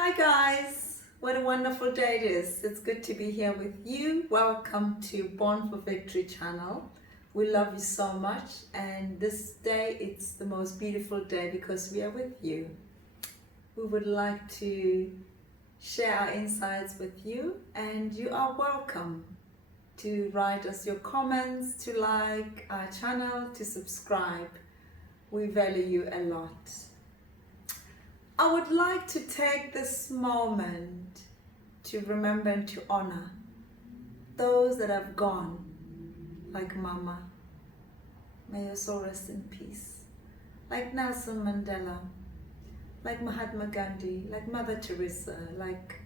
Hi guys, what a wonderful day it is. It's good to be here with you. Welcome to Born for Victory channel. We love you so much, and this day it's the most beautiful day because we are with you. We would like to share our insights with you, and you are welcome to write us your comments, to like our channel, to subscribe. We value you a lot. I would like to take this moment to remember and to honor those that have gone, like Mama. May your soul rest in peace. Like Nelson Mandela, like Mahatma Gandhi, like Mother Teresa, like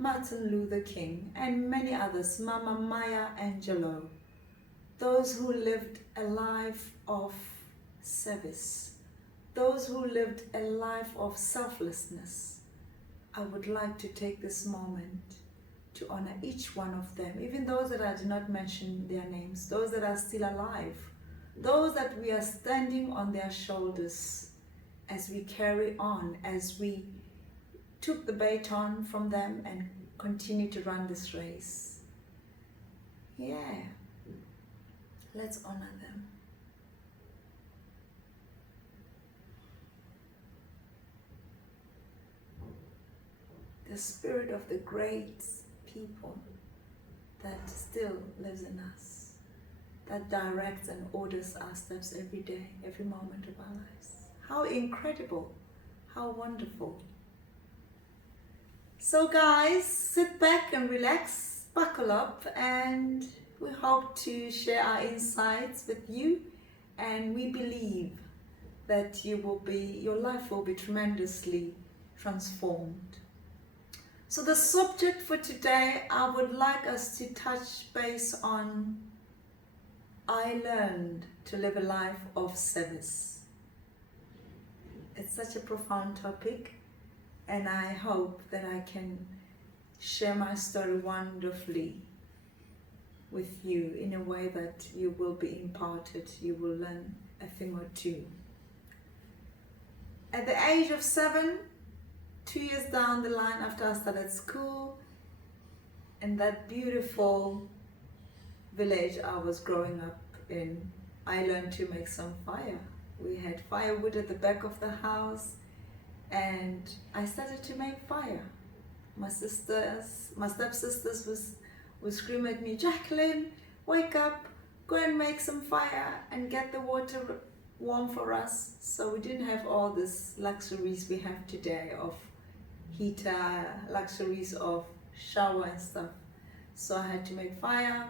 Martin Luther King, and many others, Mama Maya Angelou. Those who lived a life of service. Those who lived a life of selflessness. I would like to take this moment to honor each one of them, even those that I did not mention their names, those that are still alive, those that we are standing on their shoulders as we carry on, as we took the baton from them and continue to run this race. Yeah, let's honor them. The spirit of the great people that still lives in us, that directs and orders our steps every day, every moment of our lives. How incredible, how wonderful. So guys, sit back and relax, buckle up, and we hope to share our insights with you, and we believe that your life will be tremendously transformed. So the subject for today, I would like us to touch base on I learned to live a life of service. It's such a profound topic, and I hope that I can share my story wonderfully with you in a way that you will be imparted, you will learn a thing or two. At the age of 7, 2 years down the line after I started school, in that beautiful village I was growing up in, I learned to make some fire. We had firewood at the back of the house, and I started to make fire. My stepsisters would scream at me, "Jacqueline, wake up, go and make some fire and get the water warm for us." So we didn't have all these luxuries we have today of heater, luxuries of shower and stuff. So I had to make fire,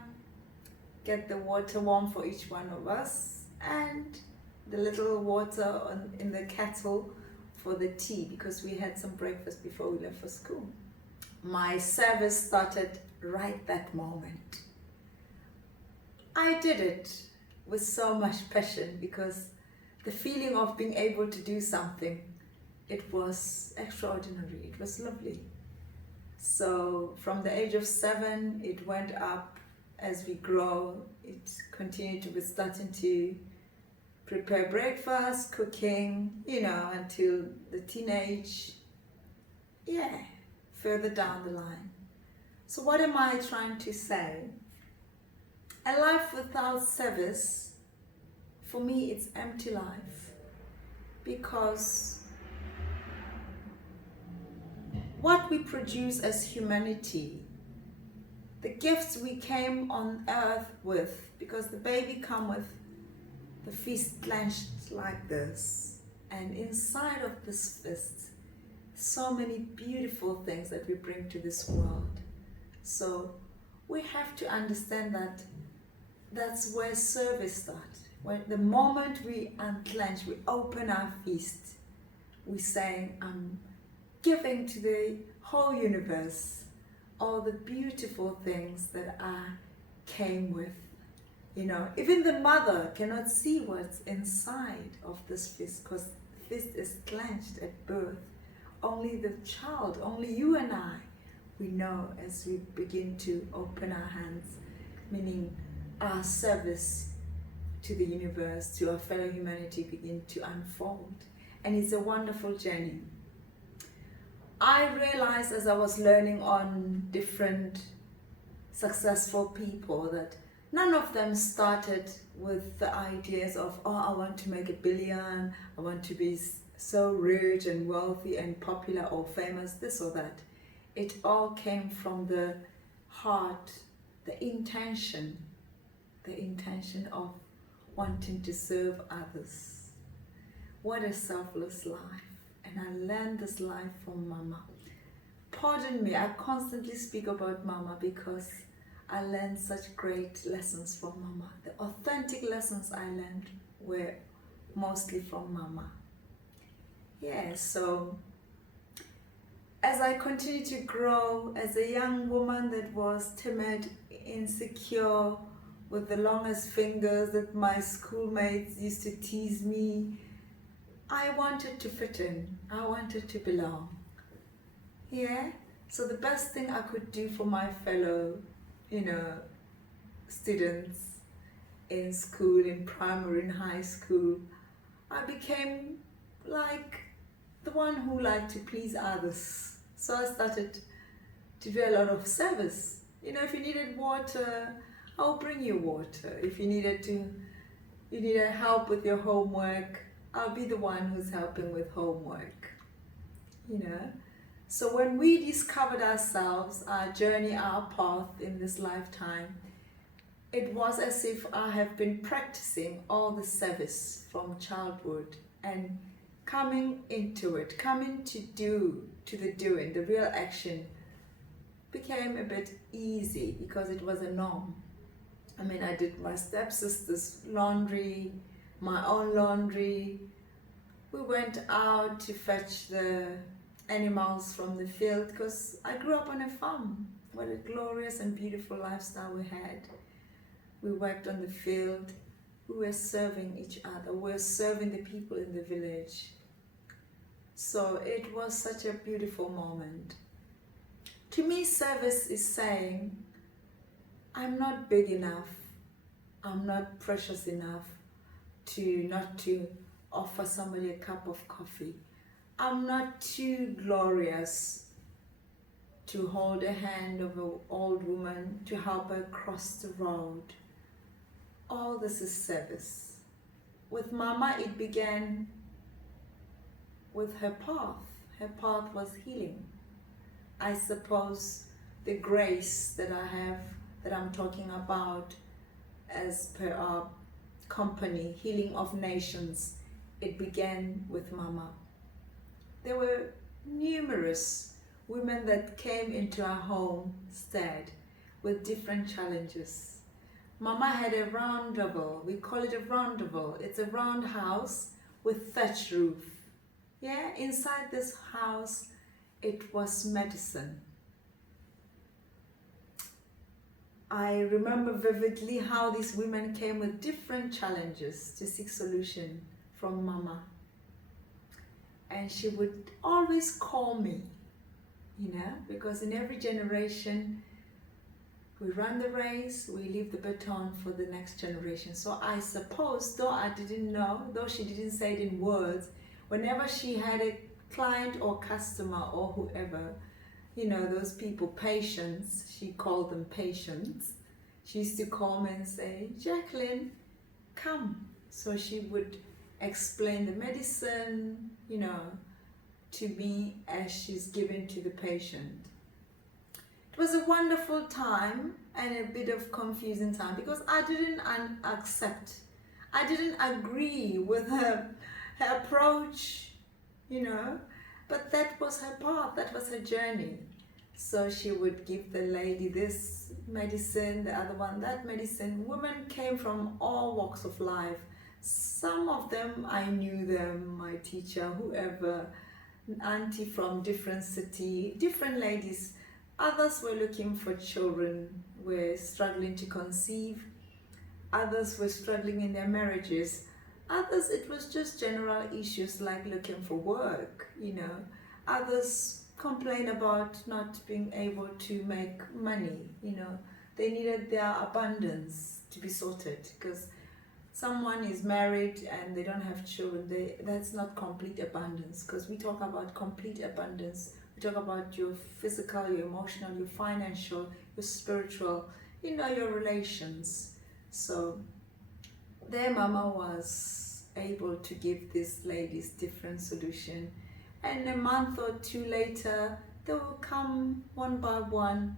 get the water warm for each one of us, and the little water in the kettle for the tea, because we had some breakfast before we left for school. My service started right that moment. I did it with so much passion because the feeling of being able to do something, it was extraordinary, it was lovely. So from the age of 7, it went up as we grow. It continued to be starting to prepare breakfast, cooking, until the teenage, further down the line. So what am I trying to say? A life without service, for me, it's empty life, because what we produce as humanity, the gifts we came on earth with, because the baby come with the fist clenched like this, and inside of this fist, so many beautiful things that we bring to this world. So we have to understand that that's where service starts. When the moment we unclench, we open our fist, we say, I'm giving to the whole universe all the beautiful things that I came with. Even the mother cannot see what's inside of this fist, because the fist is clenched at birth. Only the child, only you and I, we know as we begin to open our hands, meaning our service to the universe, to our fellow humanity begin to unfold. And it's a wonderful journey. I realized as I was learning on different successful people that none of them started with the ideas of, oh, I want to make $1 billion, I want to be so rich and wealthy and popular or famous, this or that. It all came from the heart, the intention of wanting to serve others. What a selfless life. And I learned this life from Mama. Pardon me, I constantly speak about Mama because I learned such great lessons from Mama. The authentic lessons I learned were mostly from Mama. Yeah, so as I continued to grow as a young woman that was timid, insecure, with the longest fingers that my schoolmates used to tease me, I wanted to fit in. I wanted to belong. Yeah, so the best thing I could do for my fellow, students in school, in primary and high school, I became like the one who liked to please others. So I started to do a lot of service. If you needed water, I'll bring you water. If you needed help with your homework, I'll be the one who's helping with homework. So when we discovered ourselves, our journey, our path in this lifetime, it was as if I have been practicing all the service from childhood, and coming into it, coming to the doing, the real action became a bit easy because it was a norm. I did my stepsisters' laundry, my own laundry. We went out to fetch the animals from the field because I grew up on a farm. What a glorious and beautiful lifestyle we had. We worked on the field. We were serving each other. We were serving the people in the village. So it was such a beautiful moment. To me, service is saying, I'm not big enough, I'm not precious enough not to offer somebody a cup of coffee. I'm not too glorious to hold the hand of an old woman to help her cross the road. All this is service. With Mama, it began with her path. Her path was healing. I suppose the grace that I have, that I'm talking about as per our company, Healing of Nations, it began with Mama. There were numerous women that came into our homestead with different challenges. Mama had a roundable, we call it a roundable. It's a round house with thatch roof. Yeah, inside this house, it was medicine. I remember vividly how these women came with different challenges to seek solution from Mama. And she would always call me, because in every generation, we run the race, we leave the baton for the next generation. So I suppose, though I didn't know, though she didn't say it in words, whenever she had a client or customer or whoever, those people, patients, she called them patients. She used to call me and say, Jacqueline, come. So she would explain the medicine, to me as she's giving to the patient. It was a wonderful time and a bit of confusing time because I didn't I didn't agree with her approach, but that was her path, that was her journey. So she would give the lady this medicine, the other one that medicine. Women came from all walks of life. Some of them, I knew them, my teacher, whoever, an auntie from different city, different ladies. Others were looking for children, were struggling to conceive. Others were struggling in their marriages. Others, it was just general issues like looking for work, Others complain about not being able to make money, They needed their abundance to be sorted because someone is married and they don't have children. That's not complete abundance, because we talk about complete abundance. We talk about your physical, your emotional, your financial, your spiritual, your relations. So their mama was able to give these ladies different solution, and a month or two later they will come one by one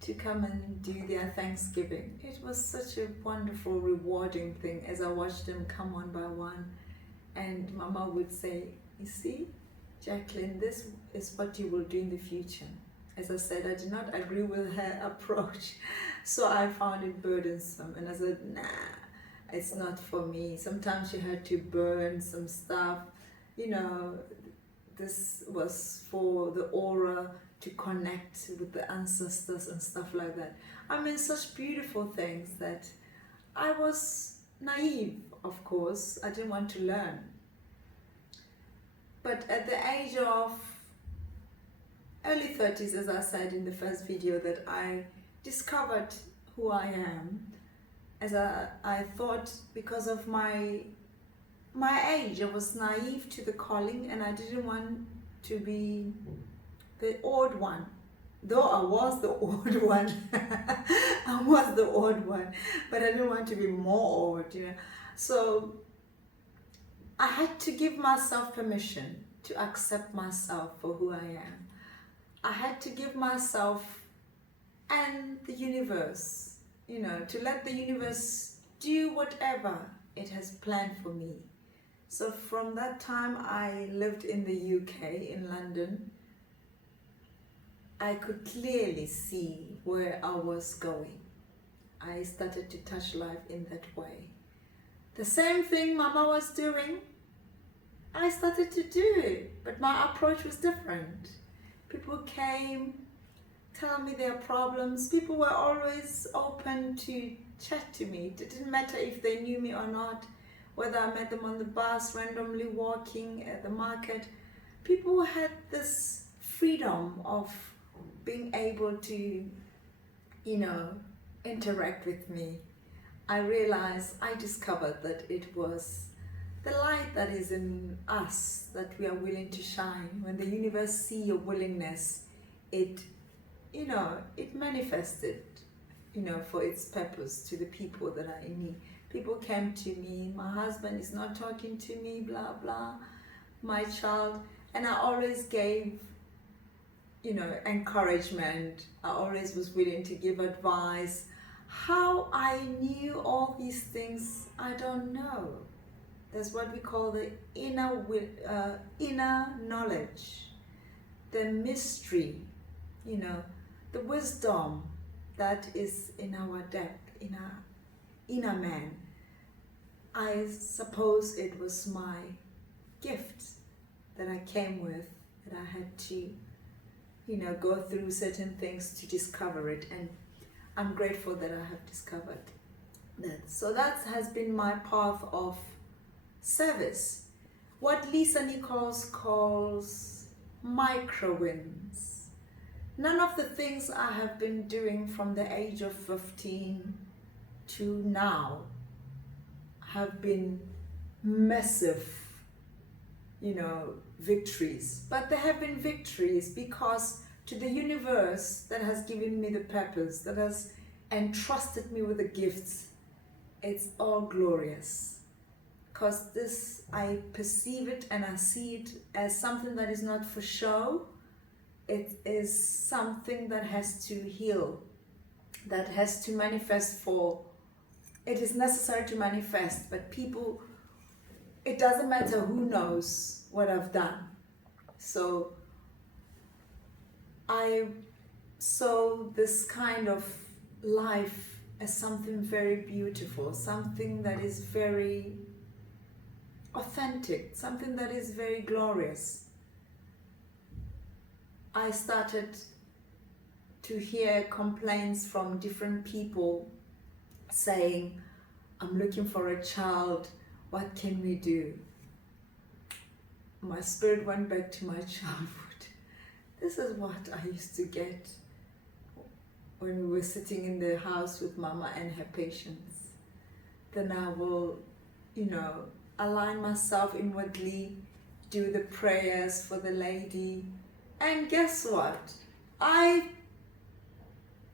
to come and do their Thanksgiving. It was such a wonderful, rewarding thing as I watched them come one by one, and mama would say, you see, Jacqueline, this is what you will do in the future. As I said, I did not agree with her approach, so I found it burdensome, and I said, nah, it's not for me. Sometimes she had to burn some stuff, this was for the aura to connect with the ancestors and stuff like that. I mean, such beautiful things that I was naive, of course. I didn't want to learn. But at the age of early 30s, as I said in the first video, that I discovered who I am. As I thought, because of my age, I was naive to the calling, and I didn't want to be the odd one. Though I was the odd one. I was the odd one, but I didn't want to be more odd, So I had to give myself permission to accept myself for who I am. I had to give myself and the universe, to let the universe do whatever it has planned for me. So from that time I lived in the UK, in London, I could clearly see where I was going. I started to touch life in that way. The same thing Mama was doing, I started to do it, but my approach was different. People came, tell me their problems. People were always open to chat to me. It didn't matter if they knew me or not, whether I met them on the bus, randomly walking at the market. People had this freedom of being able to, interact with me. I discovered that it was the light that is in us that we are willing to shine. When the universe sees your willingness, it manifested, for its purpose to the people that are in need. People came to me, my husband is not talking to me, blah, blah, my child, and I always gave, encouragement. I always was willing to give advice. How I knew all these things, I don't know. That's what we call the inner knowledge, the mystery, the wisdom that is in our depth, in our inner man. I suppose it was my gift that I came with, that I had to, go through certain things to discover it, and I'm grateful that I have discovered that. So that has been my path of service. What Lisa Nichols calls micro wins. None of the things I have been doing from the age of 15 to now have been massive, victories. But there have been victories because to the universe that has given me the purpose, that has entrusted me with the gifts, it's all glorious. Because this, I perceive it and I see it as something that is not for show. It is something that has to heal, that has to manifest for, it is necessary to manifest, but people, it doesn't matter who knows what I've done. So I saw this kind of life as something very beautiful, something that is very authentic, something that is very glorious. I started to hear complaints from different people saying, I'm looking for a child, what can we do? My spirit went back to my childhood. This is what I used to get when we were sitting in the house with Mama and her patients. Then I will, align myself inwardly, do the prayers for the lady, And guess what? I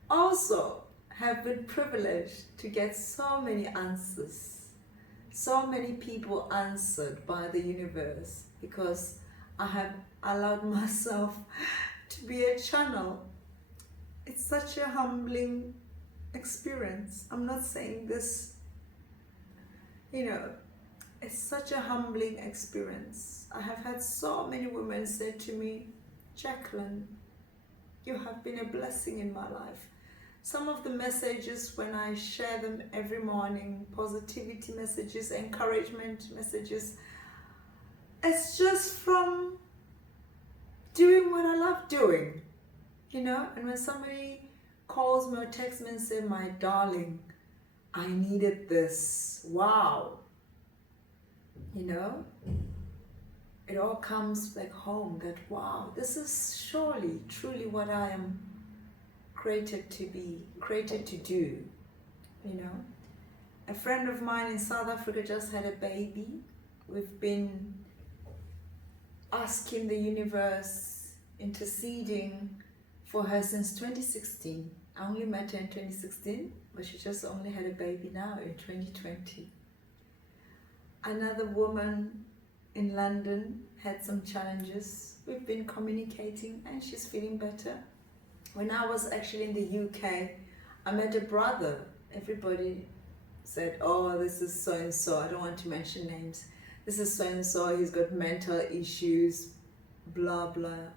also have been privileged to get so many answers. So many people answered by the universe because I have allowed myself to be a channel. It's such a humbling experience. I'm not saying this, it's such a humbling experience. I have had so many women say to me, Jacqueline, you have been a blessing in my life. Some of the messages when I share them every morning, positivity messages, encouragement messages, it's just from doing what I love doing, and when somebody calls me or texts me and says, my darling, I needed this, wow, it all comes back home that, wow, this is surely, truly what I am created to be, created to do, A friend of mine in South Africa just had a baby. We've been asking the universe, interceding for her since 2016. I only met her in 2016, but she just only had a baby now in 2020. Another woman in London had some challenges. We've been communicating and she's feeling better. When I was actually in the UK, I met a brother. Everybody said, oh, this is so-and-so. I don't want to mention names. This is so-and-so, he's got mental issues, blah, blah.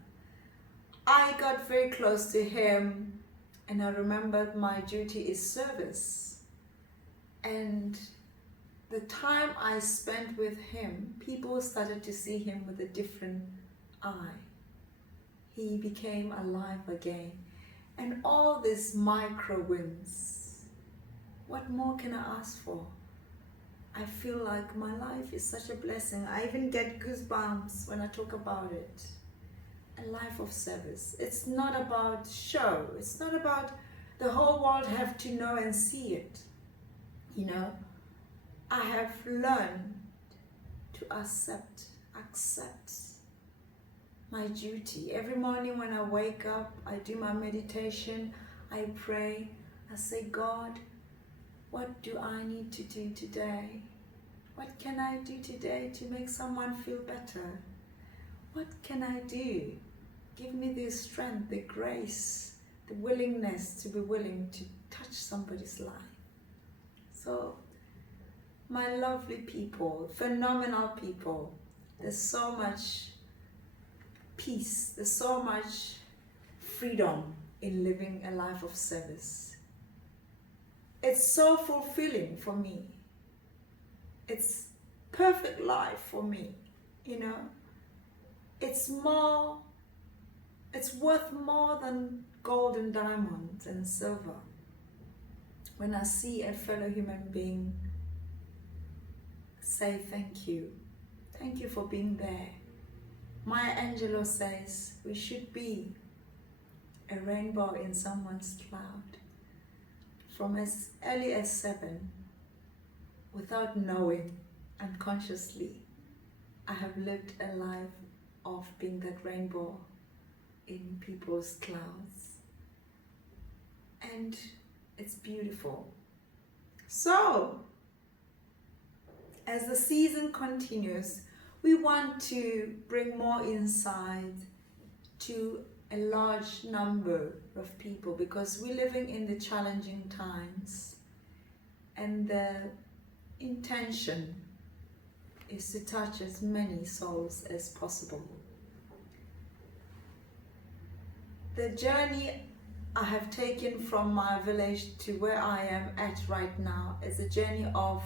I got very close to him and I remembered my duty is service. And the time I spent with him, people started to see him with a different eye. He became alive again. And all these micro wins, what more can I ask for? I feel like my life is such a blessing. I even get goosebumps when I talk about it. A life of service. It's not about show. It's not about the whole world have to know and see it. I have learned to accept my duty. Every morning when I wake up, I do my meditation, I pray, I say, God, what do I need to do today? What can I do today to make someone feel better? What can I do? Give me the strength, the grace, the willingness to be willing to touch somebody's life. So, my lovely people, phenomenal people, there's so much peace, there's so much freedom in living a life of service. It's so fulfilling for me. It's perfect life for me, It's worth more than gold and diamonds and silver. When I see a fellow human being say thank you for being there. Maya Angelou says we should be a rainbow in someone's cloud. From as early as 7, without knowing, unconsciously, I have lived a life of being that rainbow in people's clouds. And it's beautiful. So, as the season continues, we want to bring more insight to a large number of people because we're living in the challenging times and the intention is to touch as many souls as possible. The journey I have taken from my village to where I am at right now is a journey of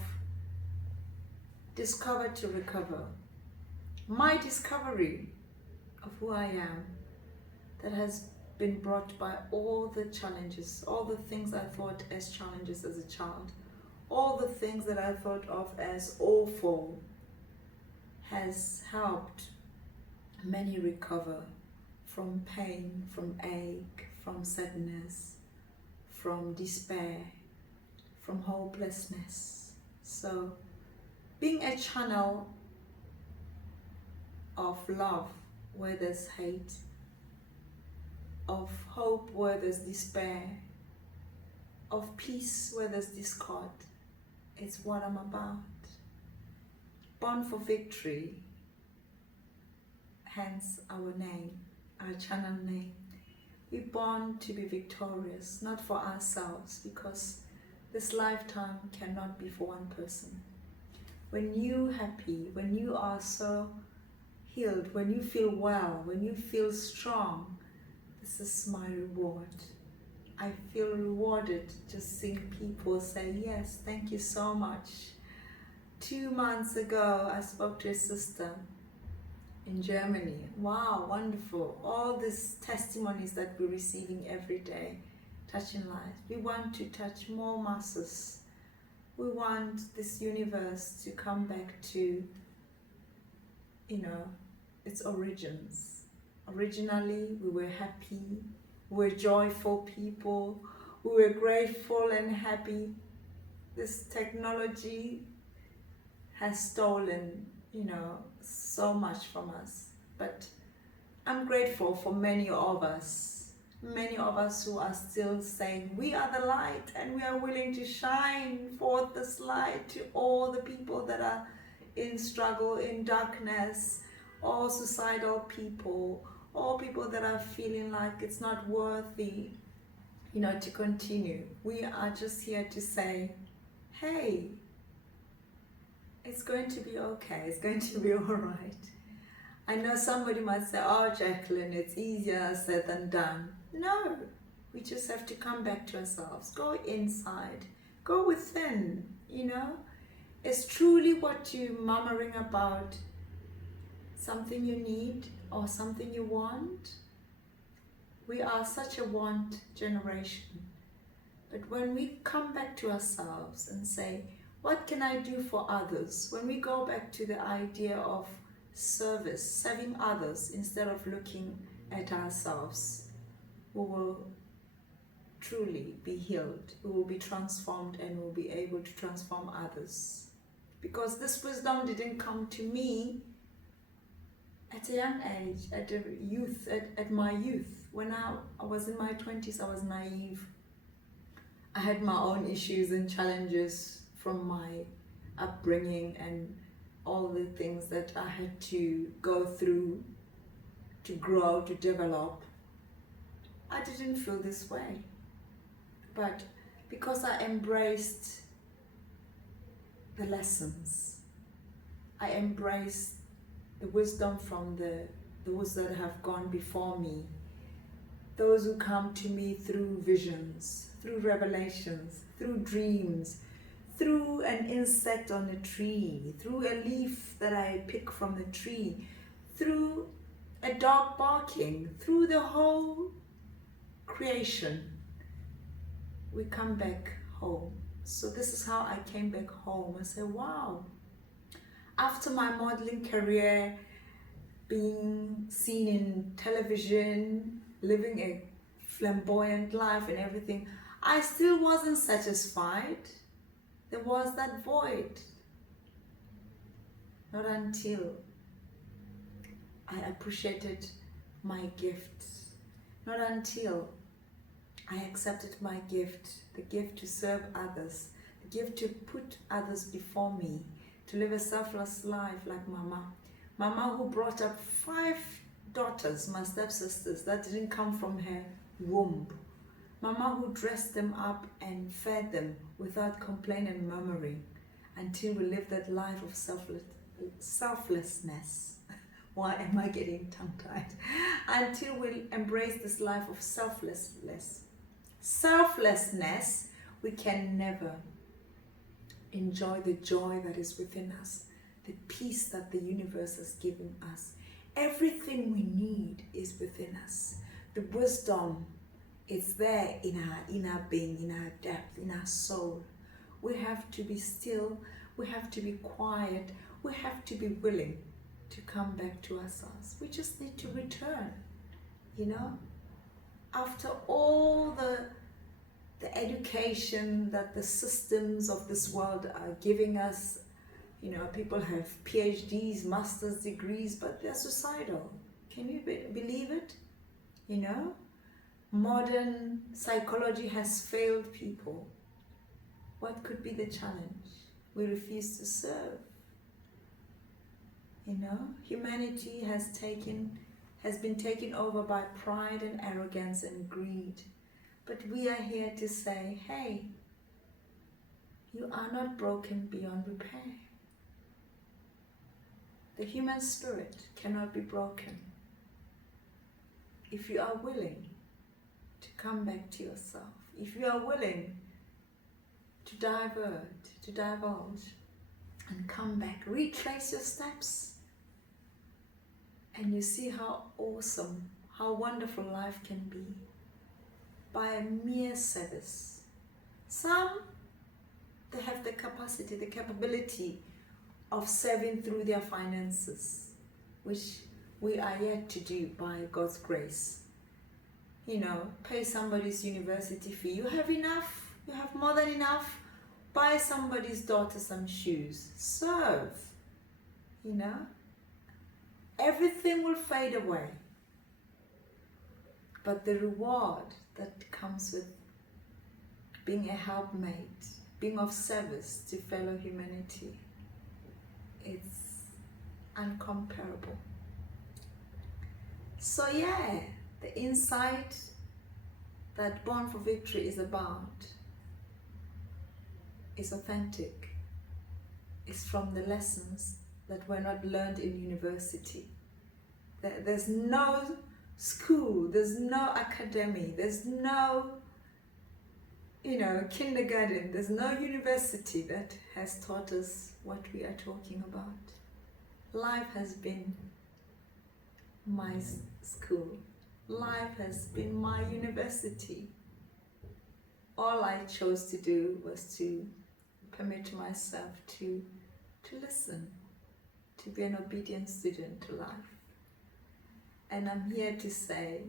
discover to recover. My discovery of who I am that has been brought by all the challenges, all the things I thought as challenges as a child, all the things that I thought of as awful has helped many recover from pain, from ache, from sadness, from despair, from hopelessness. So being a channel of love where there's hate, of hope where there's despair, of peace where there's discord. It's what I'm about. Born for victory, hence our name, our channel name. We're born to be victorious, not for ourselves, because this lifetime cannot be for one person. When you're happy, when you are so healed, when you feel well, when you feel strong, this is my reward. I feel rewarded just seeing people say, yes, thank you so much. 2 months ago, I spoke to a sister in Germany. Wow, wonderful. All these testimonies that we're receiving every day, touching lives. We want to touch more masses. We want this universe to come back to, its origins. Originally, we were happy, we were joyful people, we were grateful and happy. This technology has stolen, so much from us. But I'm grateful for many of us who are still saying, we are the light, and we are willing to shine forth this light to all the people that are in struggle, in darkness, all suicidal people, all people that are feeling like it's not worthy, to continue. We are just here to say, hey, it's going to be okay, it's going to be all right. I know somebody might say, oh, Jacqueline, it's easier said than done. No, we just have to come back to ourselves, go inside, go within, Is truly what you're murmuring about something you need or something you want? We are such a want generation. But when we come back to ourselves and say, what can I do for others? When we go back to the idea of service, serving others instead of looking at ourselves, we will truly be healed. We will be transformed and we'll be able to transform others. Because this wisdom didn't come to me at a young age, at my youth. When I was in my 20s, I was naive. I had my own issues and challenges from my upbringing and all the things that I had to go through to grow, to develop. I didn't feel this way. But because I embraced the lessons, I embraced the wisdom from those that have gone before me, those who come to me through visions, through revelations, through dreams, through an insect on a tree, through a leaf that I pick from the tree, through a dog barking, through the whole creation, we come back home. So this is how I came back home. I said, wow, after my modeling career, being seen in television, living a flamboyant life and everything, I still wasn't satisfied. There was that void. Not until I appreciated my gifts. Not until I accepted my gift, the gift to serve others, the gift to put others before me, to live a selfless life like Mama. Mama who brought up 5 daughters, my stepsisters, that didn't come from her womb. Mama who dressed them up and fed them without complaint and murmuring until we lived that life of selflessness. Why am I getting tongue-tied? Until we embrace this life of selflessness, we can never enjoy the joy that is within us, the peace that the universe has given us. Everything we need is within us. The wisdom is there in our inner being, in our depth, in our soul. We have to be still, we have to be quiet, we have to be willing to come back to ourselves. We just need to return, After all the education that the systems of this world are giving us, people have PhDs, master's degrees, but they're suicidal. Can you believe it? modern psychology has failed people. What could be the challenge? We refuse to serve. You know, humanity has been taken over by pride and arrogance and greed. But we are here to say, hey, you are not broken beyond repair. The human spirit cannot be broken. If you are willing to come back to yourself, if you are willing to divulge, and come back, retrace your steps, and you see how awesome, how wonderful life can be by a mere service. Some, they have the capacity, the capability of serving through their finances, which we are yet to do by God's grace. You know, pay somebody's university fee. You have enough, you have more than enough. Buy somebody's daughter some shoes. Serve, you know. Everything will fade away. But the reward that comes with being a helpmate, being of service to fellow humanity, it's uncomparable. So yeah, the insight that Born for Victory is about is authentic. It's from the lessons that were not learned in university. There's no school, there's no academy, there's no, you know, kindergarten, there's no university that has taught us what we are talking about. Life has been my school. Life has been my university. All I chose to do was to permit myself to listen, to be an obedient student to life. And I'm here to say,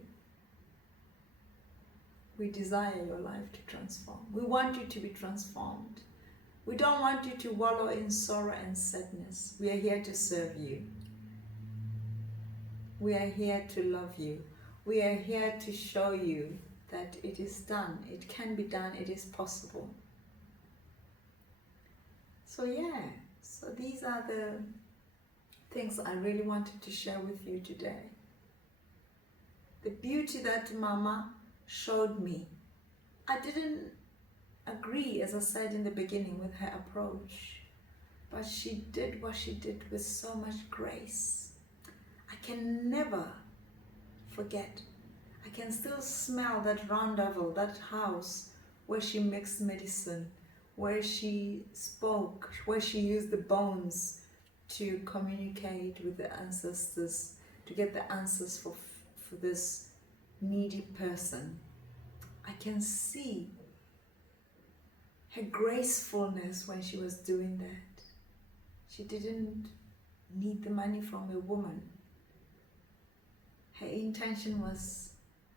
we desire your life to transform. We want you to be transformed. We don't want you to wallow in sorrow and sadness. We are here to serve you. We are here to love you. We are here to show you that it is done. It can be done. It is possible. So yeah, so these are the things I really wanted to share with you today. The beauty that Mama showed me. I didn't agree, as I said in the beginning, with her approach, but she did what she did with so much grace. I can never forget. I can still smell that roundel, that house where she mixed medicine, where she spoke, where she used the bones to communicate with the ancestors, to get the answers for this needy person. I can see her gracefulness when she was doing that. She didn't need the money from a woman. Her intention was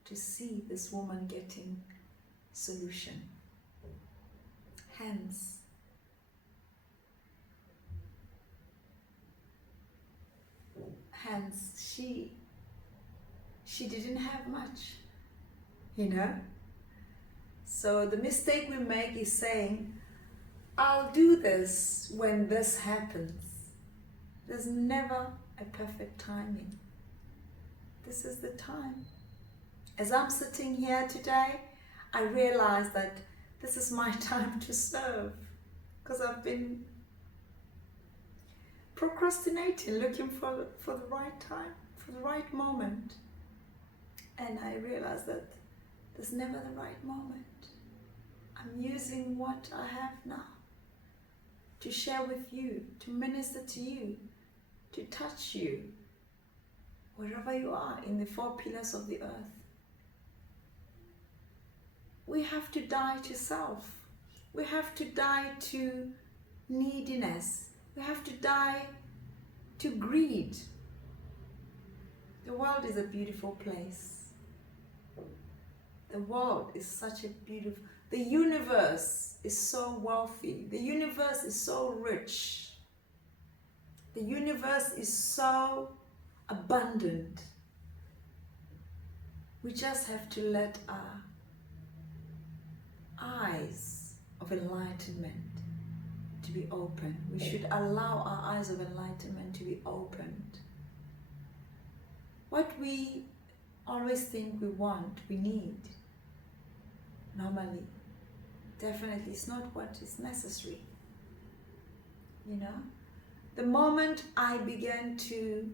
to see this woman getting solution. Hence, she didn't have much, you know. So the mistake we make is saying, I'll do this when this happens. There's never a perfect timing. This is the time. As I'm sitting here today, I realize that this is my time to serve, because I've been procrastinating, looking for the right time, for the right moment. And I realize that there's never the right moment. I'm using what I have now to share with you, to minister to you, to touch you, wherever you are in the four pillars of the earth. We have to die to self. We have to die to neediness. We have to die to greed. The world is a beautiful place. The world is such a beautiful... The universe is so wealthy. The universe is so rich. The universe is so abundant. We just have to let our eyes of enlightenment to be open. We should allow our eyes of enlightenment to be opened. What we always think we want, we need, normally, definitely is not what is necessary. You know? The moment I began to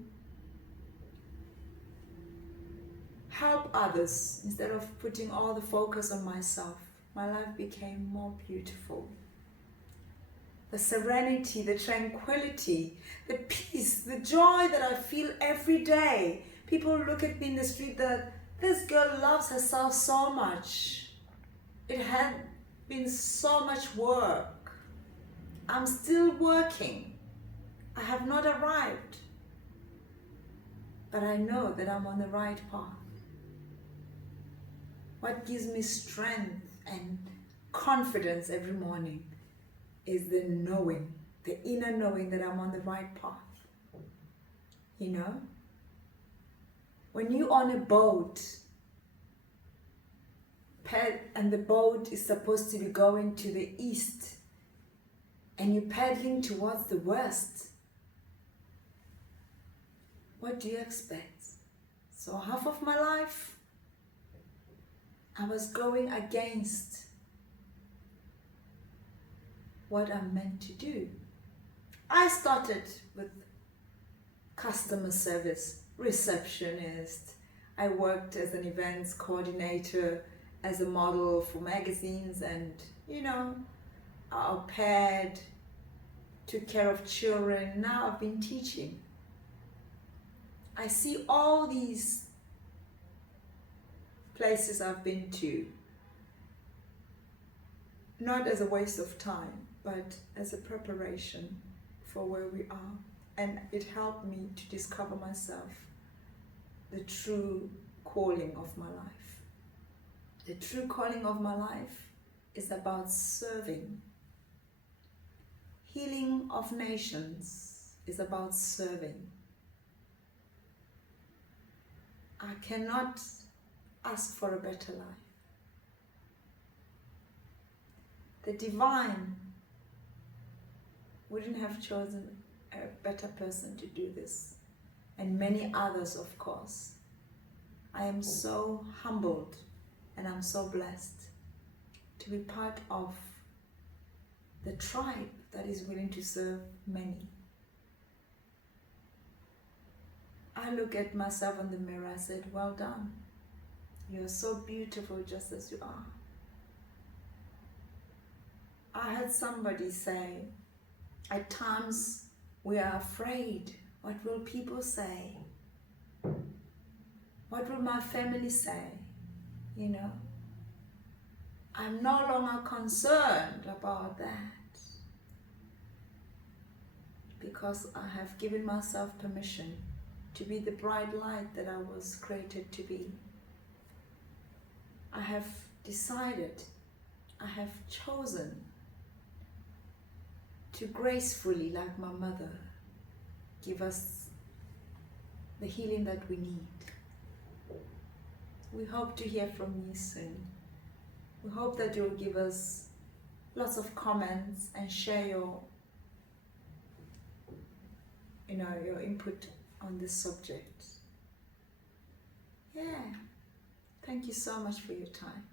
help others instead of putting all the focus on myself, my life became more beautiful. The serenity, the tranquility, the peace, the joy that I feel every day. People look at me in the street that this girl loves herself so much. It had been so much work. I'm still working. I have not arrived. But I know that I'm on the right path. What gives me strength and confidence every morning is the knowing, the inner knowing that I'm on the right path. You know? When you're on a boat, and the boat is supposed to be going to the east, and you're paddling towards the west, what do you expect? So half of my life, I was going against what I'm meant to do. I started with customer service, receptionist. I worked as an events coordinator, as a model for magazines, and au pair, took care of children. Now I've been teaching. I see all these places I've been to, not as a waste of time, but as a preparation for where we are. And it helped me to discover myself, the true calling of my life. The true calling of my life is about serving. Healing of nations is about serving. I cannot ask for a better life. The divine wouldn't have chosen a better person to do this, and many others, of course. I am so humbled and I'm so blessed to be part of the tribe that is willing to serve many. I look at myself in the mirror, I said, well done. You're so beautiful just as you are. I heard somebody say, at times we are afraid. What will people say? What will my family say? You know? I'm no longer concerned about that, because I have given myself permission to be the bright light that I was created to be. I have decided, I have chosen to gracefully, like my mother, give us the healing that we need. We hope to hear from you soon. We hope that you'll give us lots of comments and share your input on this subject. Yeah. Thank you so much for your time.